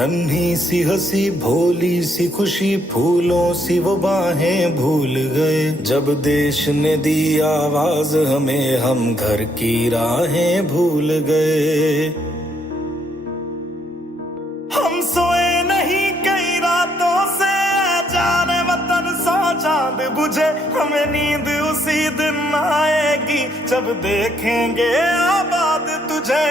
नन्ही सी हंसी भोली सी खुशी फूलों सी वो बाहें भूल गए। जब देश ने दी आवाज हमें हम घर की राहें भूल गए। हम सोए नहीं कई रातों से जाने वतन सौ चांद बुझे। हमें नींद उसी दिन आएगी जब देखेंगे आबाद तुझे।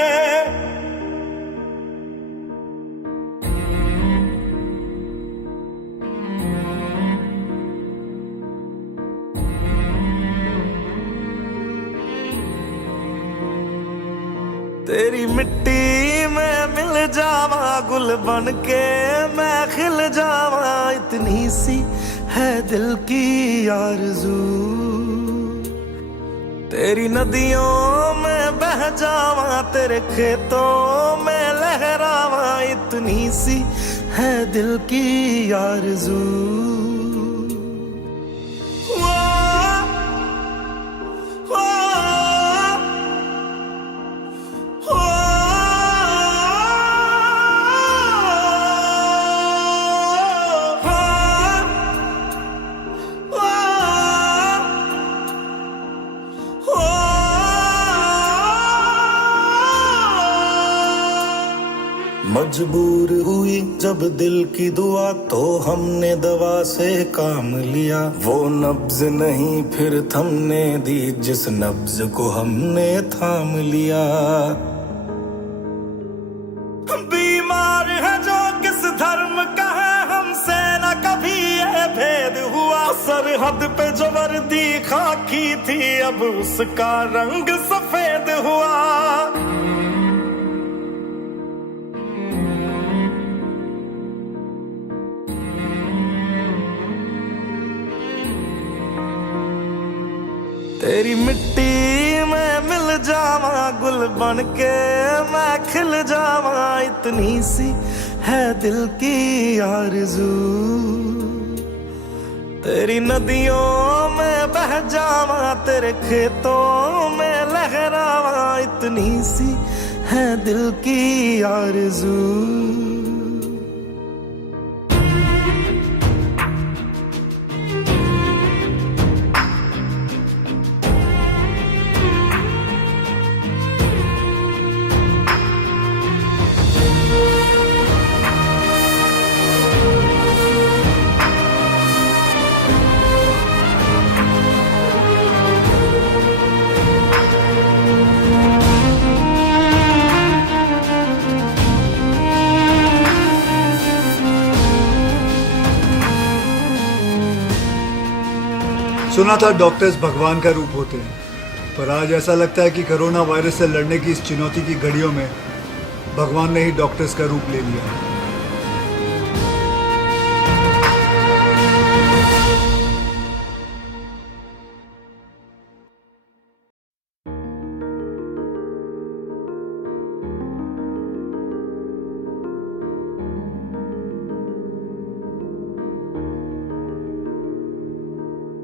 तेरी मिट्टी में मिल जावा गुल बन के मैं खिल जावा। इतनी सी है दिल की आरज़ू। तेरी नदियों में बह जावा तेरे खेतों में लहरावा। इतनी सी है दिल की आरज़ू। मजबूर हुई जब दिल की दुआ तो हमने दवा से काम लिया। वो नब्ज नहीं फिर थमने दी जिस नब्ज को हमने थाम लिया। बीमार है जो किस धर्म का है हमसे न कभी ये भेद हुआ। सरहद पे जो वर्दी खाकी थी अब उसका रंग सफेद हुआ। तेरी मिट्टी में मिल जावा गुल बन के मैं खिल जावा। इतनी सी है दिल की आरज़ू। तेरी नदियों में बह जावा तेरे खेतों में लहरावा। इतनी सी है दिल की आरज़ू। सुना था डॉक्टर्स भगवान का रूप होते हैं, पर आज ऐसा लगता है कि कोरोना वायरस से लड़ने की इस चुनौती की घड़ियों में भगवान ने ही डॉक्टर्स का रूप ले लिया है।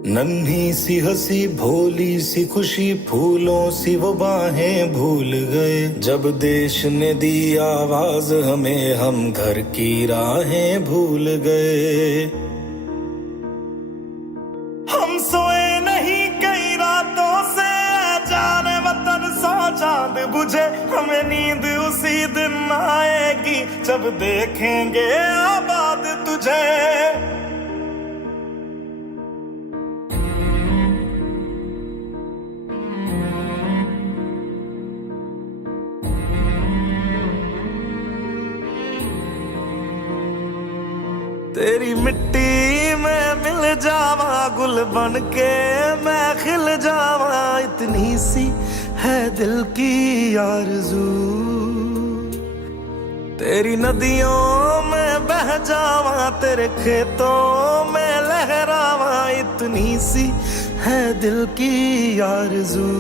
नन्ही सी हंसी भोली सी खुशी फूलों सी वो बाहें भूल गए। जब देश ने दी आवाज हमें हम घर की राहें भूल गए। हम सोए नहीं कई रातों से जाने वतन सौ चांद बुझे। हमें नींद उसी दिन आएगी जब देखेंगे आबाद तुझे। तेरी मिट्टी में मिल जावा गुल बन के मैं खिल जावा। इतनी सी है दिल की आरज़ू। तेरी नदियों में बह जावा तेरे खेतों में लहरावा। इतनी सी है दिल की आरज़ू।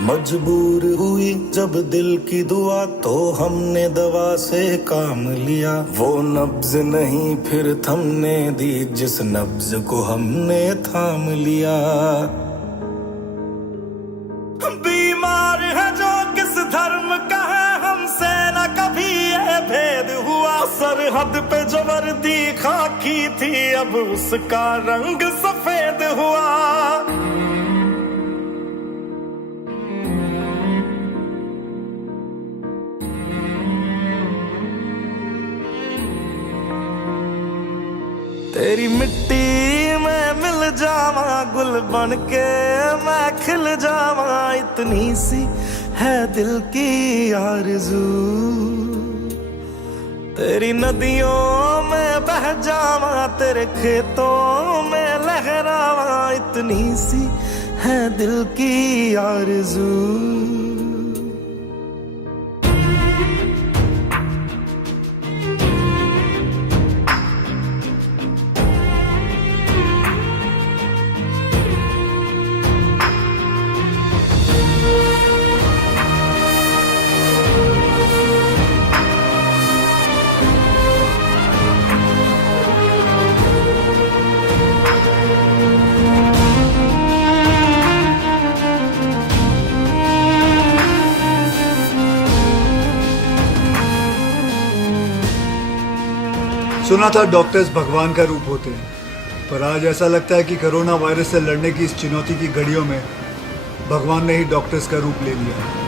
मजबूर हुई जब दिल की दुआ तो हमने दवा से काम लिया। वो नब्ज नहीं फिर थमने दी जिस नब्ज को हमने थाम लिया। बीमार है जो किस धर्म का है हमसे न कभी ये भेद हुआ। सरहद पे जो वर्दी खाकी थी अब उसका रंग सफेद हुआ। तेरी मिट्टी में मिल जावा गुल बन के मैं खिल जावा। इतनी सी है दिल की आरज़ू। तेरी नदियों में बह जावा तेरे खेतों में लहरावा। इतनी सी है दिल की आरज़ू। सुना था डॉक्टर्स भगवान का रूप होते हैं, पर आज ऐसा लगता है कि कोरोना वायरस से लड़ने की इस चुनौती की घड़ियों में भगवान ने ही डॉक्टर्स का रूप ले लिया है।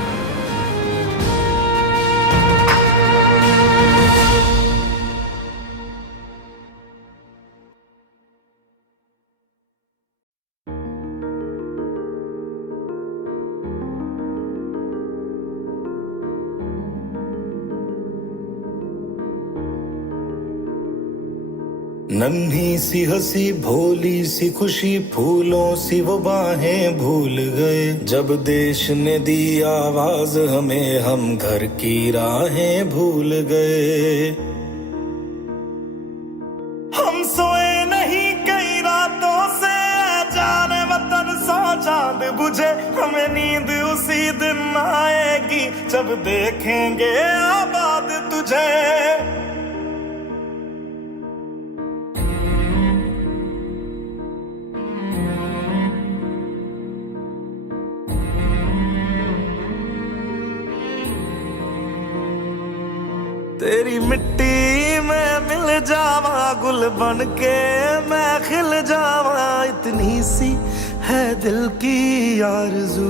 नन्ही सी हंसी भोली सी खुशी फूलों सी वो बाहें भूल गए। जब देश ने दी आवाज हमें हम घर की राहें भूल गए। हम सोए नहीं कई रातों से जाने वतन सो चांद बुझे। हमें नींद उसी दिन आएगी जब देखेंगे आबाद तुझे। तेरी मिट्टी में मिल जावा गुल बन के मैं खिल जावा। इतनी सी है दिल की आरज़ू।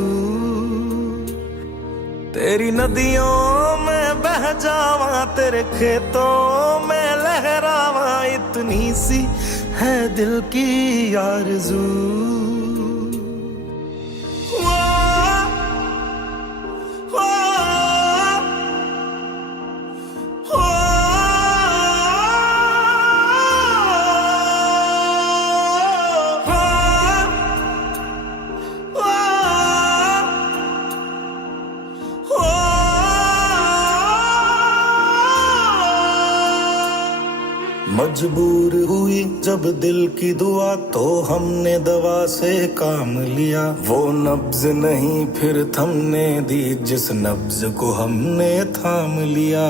तेरी नदियों में बह जावा तेरे खेतों में लहरावा। इतनी सी है दिल की आरज़ू। मजबूर हुई जब दिल की दुआ तो हमने दवा से काम लिया। वो नब्ज नहीं फिर थमने दी जिस नब्ज को हमने थाम लिया।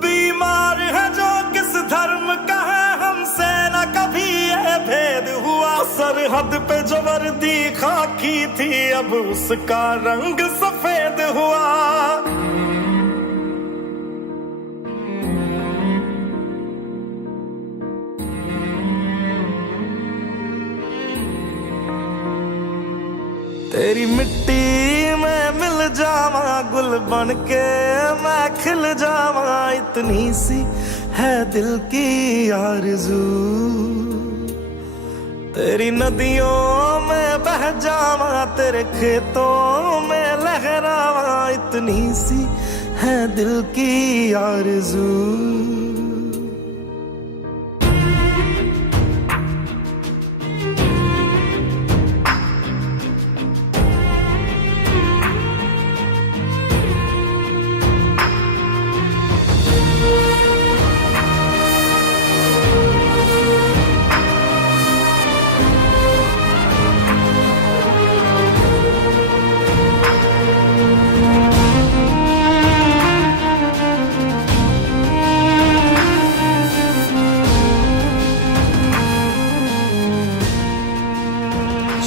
बीमार है जो किस धर्म का है हमसे न कभी ये भेद हुआ। सरहद पे जो वर्दी खाकी थी अब उसका रंग सफेद हुआ। तेरी मिट्टी में मिल जावा गुल बन के मैं खिल जावा। इतनी सी है दिल की आरज़ू। तेरी नदियों में बह जावा तेरे खेतों में लहरावा। इतनी सी है दिल की आरज़ू।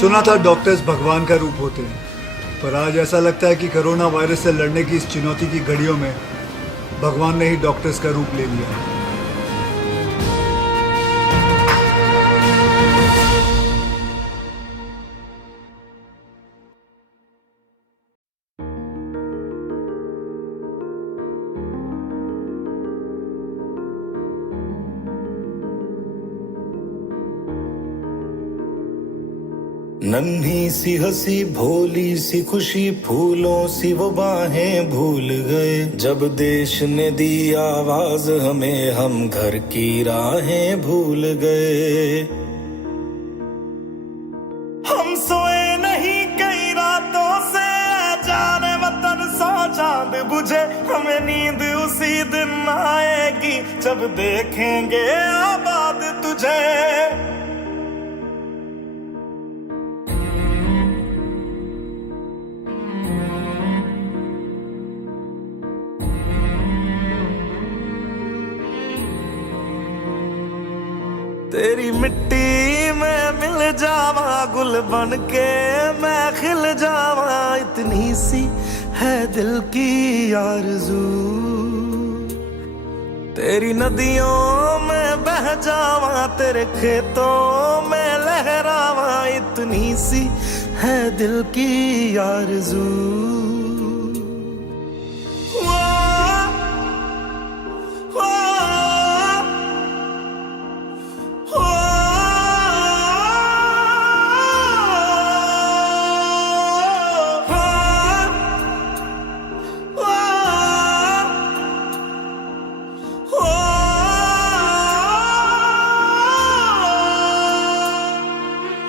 सुना था डॉक्टर्स भगवान का रूप होते हैं, पर आज ऐसा लगता है कि कोरोना वायरस से लड़ने की इस चुनौती की घड़ियों में भगवान ने ही डॉक्टर्स का रूप ले लिया है। नन्ही सी हंसी भोली सी खुशी फूलों सी वो बाहें भूल गए जब देश ने दी आवाज हमें हम घर की राहें भूल गए। हम सोए नहीं कई रातों से जाने वतन सौ चांद बुझे हमें नींद उसी दिन आएगी जब देखेंगे आबाद तुझे। तेरी मिट्टी में मिल जावा गुल बन के मैं खिल जावा इतनी सी है दिल की आरज़ू। तेरी नदियों में बह जावा तेरे खेतों में लहरावा इतनी सी है दिल की आरज़ू।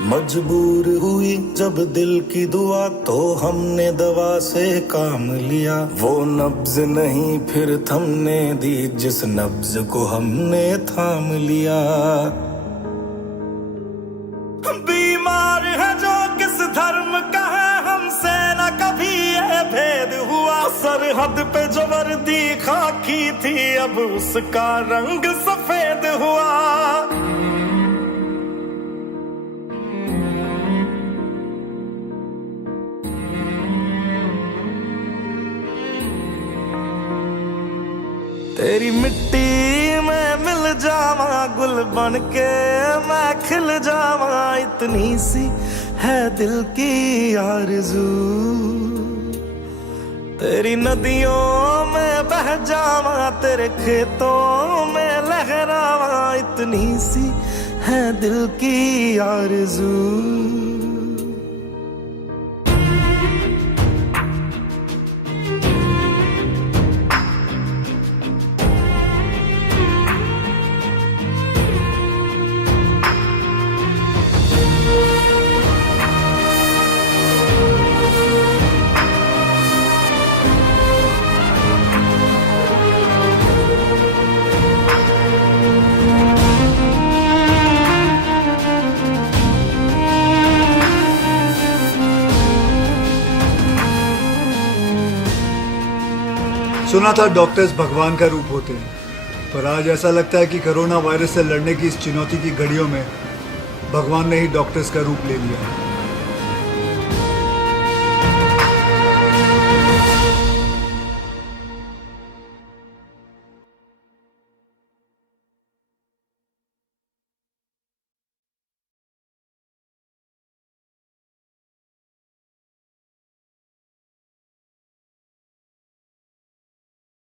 मजबूर हुई जब दिल की दुआ तो हमने दवा से काम लिया वो नब्ज नहीं फिर थमने दी जिस नब्ज को हमने थाम लिया। बीमार है जो किस धर्म का है हमसे न कभी ये भेद हुआ सरहद पे जो वर्दी खाकी थी अब उसका रंग सफेद हुआ। तेरी मिट्टी में मिल जावा गुल बन के मैं खिल जावा इतनी सी है दिल की आरज़ू। तेरी नदियों में बह जावा तेरे खेतों में लहरावा इतनी सी है दिल की आरज़ू। सुना था डॉक्टर्स भगवान का रूप होते हैं, पर आज ऐसा लगता है कि कोरोना वायरस से लड़ने की इस चुनौती की घड़ियों में भगवान ने ही डॉक्टर्स का रूप ले लिया है।